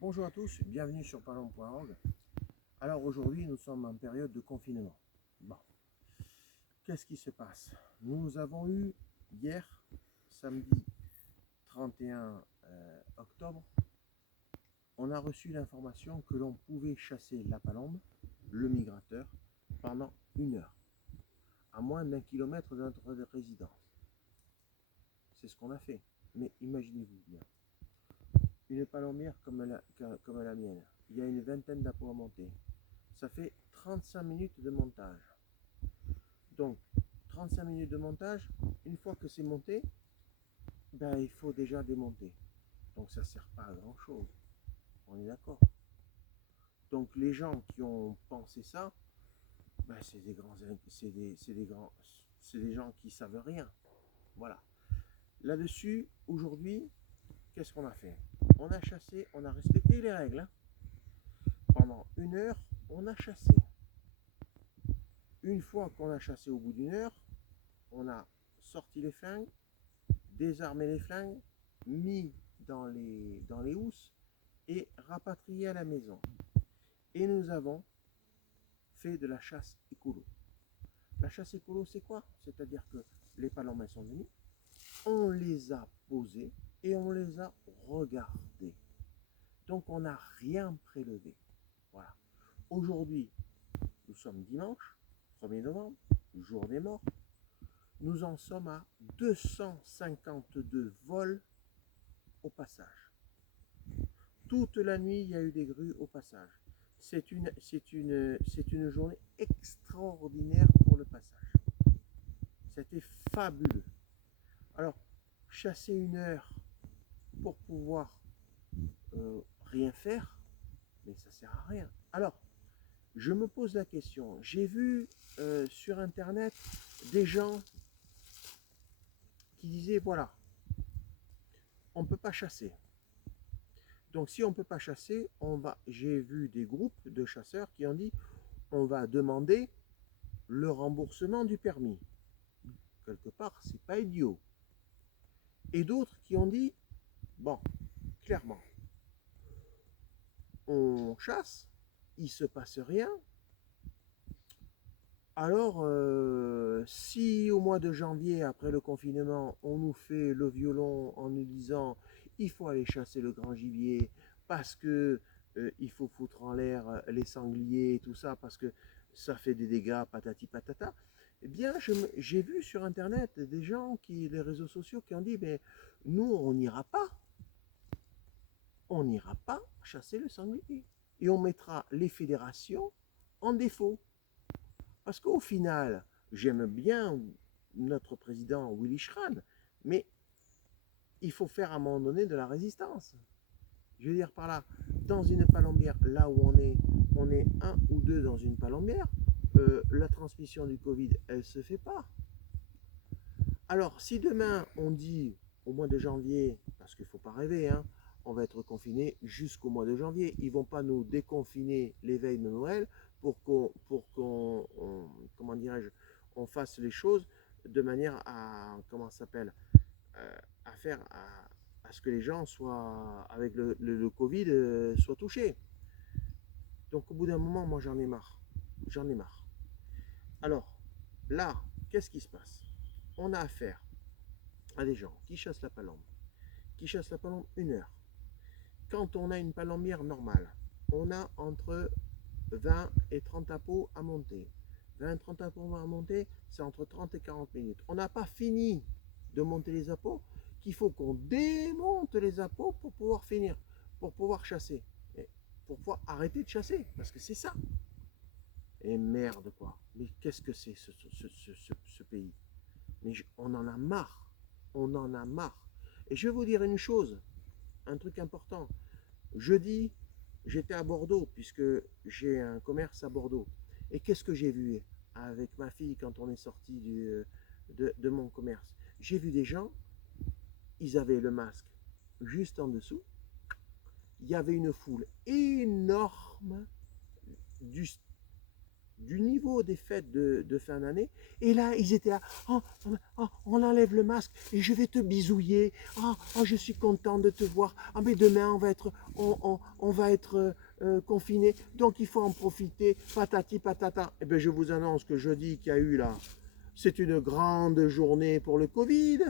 Bonjour à tous, bienvenue sur parlons.org. Alors aujourd'hui, nous sommes en période de confinement. Bon, qu'est-ce qui se passe? Nous avons eu hier, samedi 31 octobre, on a reçu l'information que l'on pouvait chasser la palombe, le migrateur, pendant 1 heure, à moins d'1 kilomètre de notre résidence. C'est ce qu'on a fait. Mais imaginez-vous bien, une palombière comme la mienne, il y a une vingtaine d'appos à monter. Ça fait 35 minutes de montage. Donc, 35 minutes de montage, une fois que c'est monté, ben, il faut déjà démonter. Donc, ça ne sert pas à grand chose. On est d'accord. Donc, les gens qui ont pensé ça, ben, c'est des gens qui savent rien. Voilà. Là-dessus, aujourd'hui, qu'est-ce qu'on a fait? On a chassé, on a respecté les règles. Pendant 1 heure, on a chassé. Une fois qu'on a chassé au bout d'1 heure, on a sorti les flingues, désarmé les flingues, mis dans les housses et rapatrié à la maison. Et nous avons fait de la chasse écolo. La chasse écolo, c'est quoi? C'est-à-dire que les palombes sont venus, on les a posés et on les a regardés. Donc on n'a rien prélevé. Voilà. Aujourd'hui, nous sommes dimanche, 1er novembre, jour des morts. Nous en sommes à 252 vols au passage. Toute la nuit, il y a eu des grues au passage. C'est une journée extraordinaire pour le passage. C'était fabuleux. Alors, chasser 1 heure pour pouvoir rien faire, mais ça sert à rien. Alors, je me pose la question. J'ai vu sur Internet des gens qui disaient, voilà, on ne peut pas chasser. Donc si on ne peut pas chasser, j'ai vu des groupes de chasseurs qui ont dit, on va demander le remboursement du permis. Quelque part, c'est pas idiot. Et d'autres qui ont dit, bon, clairement, on chasse, il se passe rien. Alors, si au mois de janvier, après le confinement, on nous fait le violon en nous disant il faut aller chasser le grand gibier parce que il faut foutre en l'air les sangliers et tout ça parce que ça fait des dégâts, patati patata. Eh bien, j'ai vu sur Internet des gens les réseaux sociaux qui ont dit mais nous, on n'ira pas. On n'ira pas chasser le sanglier. Et on mettra les fédérations en défaut. Parce qu'au final, j'aime bien notre président Willy Schran, mais il faut faire à un moment donné de la résistance. Je veux dire par là, dans une palombière, là où on est un ou deux dans une palombière, la transmission du Covid, elle ne se fait pas. Alors, si demain on dit au mois de janvier, parce qu'il ne faut pas rêver, hein, on va être confiné jusqu'au mois de janvier, ils ne vont pas nous déconfiner les veilles de Noël pour qu'on comment dirais-je, on fasse les choses de manière à, comment ça s'appelle, à faire à ce que les gens soient, avec le Covid, soient touchés. Donc au bout d'un moment, moi j'en ai marre. J'en ai marre. Alors, là, qu'est-ce qui se passe? On a affaire à des gens qui chassent la palombe, 1 heure. Quand on a une palombière normale, on a entre 20 et 30 appos à monter. 20 et 30 appos à monter, c'est entre 30 et 40 minutes. On n'a pas fini de monter les appos, qu'il faut qu'on démonte les appos pour pouvoir finir, pour pouvoir chasser. Et pour pouvoir arrêter de chasser, parce que c'est ça. Et merde quoi. Mais qu'est-ce que c'est ce pays? Mais on en a marre. On en a marre. Et je vais vous dire une chose, un truc important. Jeudi, j'étais à Bordeaux, puisque j'ai un commerce à Bordeaux. Et qu'est-ce que j'ai vu avec ma fille quand on est sorti de mon commerce? J'ai vu des gens, ils avaient le masque juste en dessous. Il y avait une foule énorme du, du niveau des fêtes de fin d'année. Et là, ils étaient là, oh, oh, on enlève le masque et je vais te bisouiller. Oh, oh, je suis content de te voir. Ah, mais demain, on va être confinés. Donc, il faut en profiter. Patati patata. Eh bien, je vous annonce que jeudi qu'il y a eu là, c'est une grande journée pour le Covid.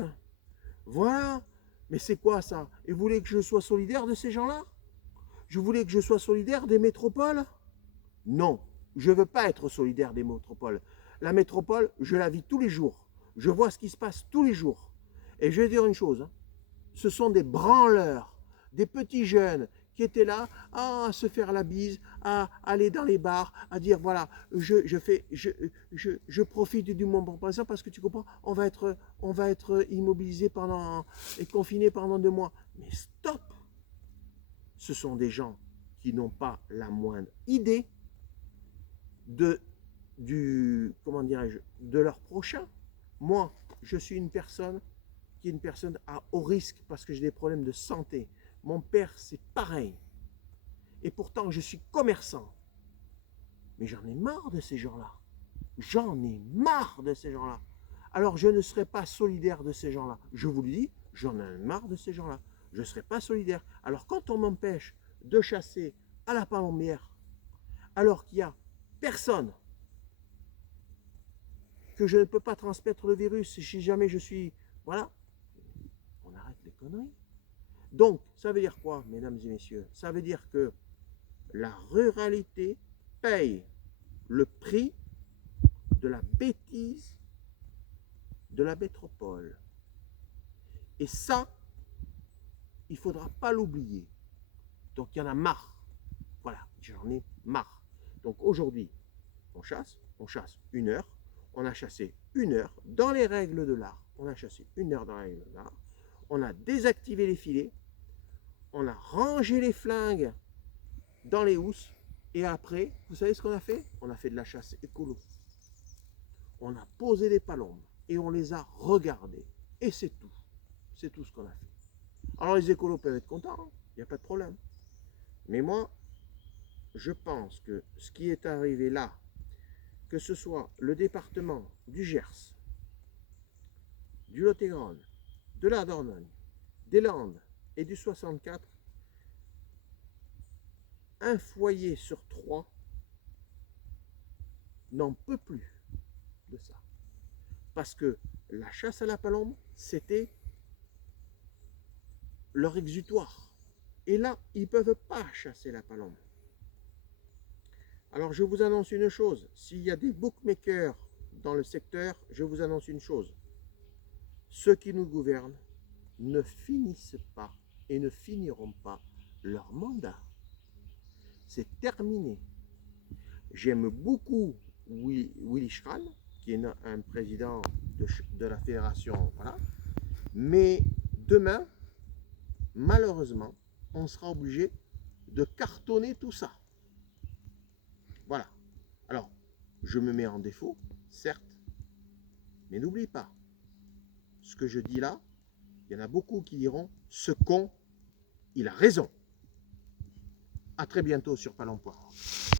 Voilà. Mais c'est quoi ça? Et vous voulez que je sois solidaire de ces gens-là? Je voulais que je sois solidaire des métropoles? Non, je ne veux pas être solidaire des métropoles. La métropole, je la vis tous les jours. Je vois ce qui se passe tous les jours. Et je vais dire une chose, hein, ce sont des branleurs, des petits jeunes qui étaient là à se faire la bise, à aller dans les bars, à dire voilà, je profite du moment présent parce que tu comprends, on va être immobilisé pendant et confiné pendant 2 mois. Mais stop! Ce sont des gens qui n'ont pas la moindre idée comment dirais-je, de leur prochain. Moi, je suis une personne qui est une personne à haut risque parce que j'ai des problèmes de santé. Mon père, c'est pareil. Et pourtant, je suis commerçant. Mais j'en ai marre de ces gens-là. J'en ai marre de ces gens-là. Alors, je ne serai pas solidaire de ces gens-là. Je vous le dis, j'en ai marre de ces gens-là. Je ne serai pas solidaire. Alors, quand on m'empêche de chasser à la palombière, alors qu'il n'y a personne, que je ne peux pas transmettre le virus si jamais je suis... Voilà, on arrête les conneries. Donc, ça veut dire quoi, mesdames et messieurs? Ça veut dire que la ruralité paye le prix de la bêtise de la métropole. Et ça, il ne faudra pas l'oublier. Donc, il y en a marre. Voilà, j'en ai marre. Donc, aujourd'hui, on chasse 1 heure. On a chassé 1 heure dans les règles de l'art. On a chassé 1 heure dans les règles de l'art. On a désactivé les filets. On a rangé les flingues dans les housses. Et après, vous savez ce qu'on a fait? On a fait de la chasse écolo. On a posé des palombes et on les a regardées. Et c'est tout. C'est tout ce qu'on a fait. Alors les écolos peuvent être contents, il n'y a pas de problème. Mais moi, je pense que ce qui est arrivé là, que ce soit le département du Gers, du Lot-et-Garonne, de la Dordogne, des Landes et du 64, un foyer sur 3 n'en peut plus de ça. Parce que la chasse à la palombe, c'était leur exutoire. Et là, ils ne peuvent pas chasser la palombe. Alors je vous annonce une chose, s'il y a des bookmakers dans le secteur, je vous annonce une chose. Ceux qui nous gouvernent ne finissent pas et ne finiront pas leur mandat. C'est terminé. J'aime beaucoup Willy Schran, qui est un président de la fédération, voilà. Mais demain, malheureusement, on sera obligé de cartonner tout ça. Voilà. Alors, je me mets en défaut, certes, mais n'oublie pas, ce que je dis là, il y en a beaucoup qui diront, ce con, il a raison. À très bientôt sur Palompoir.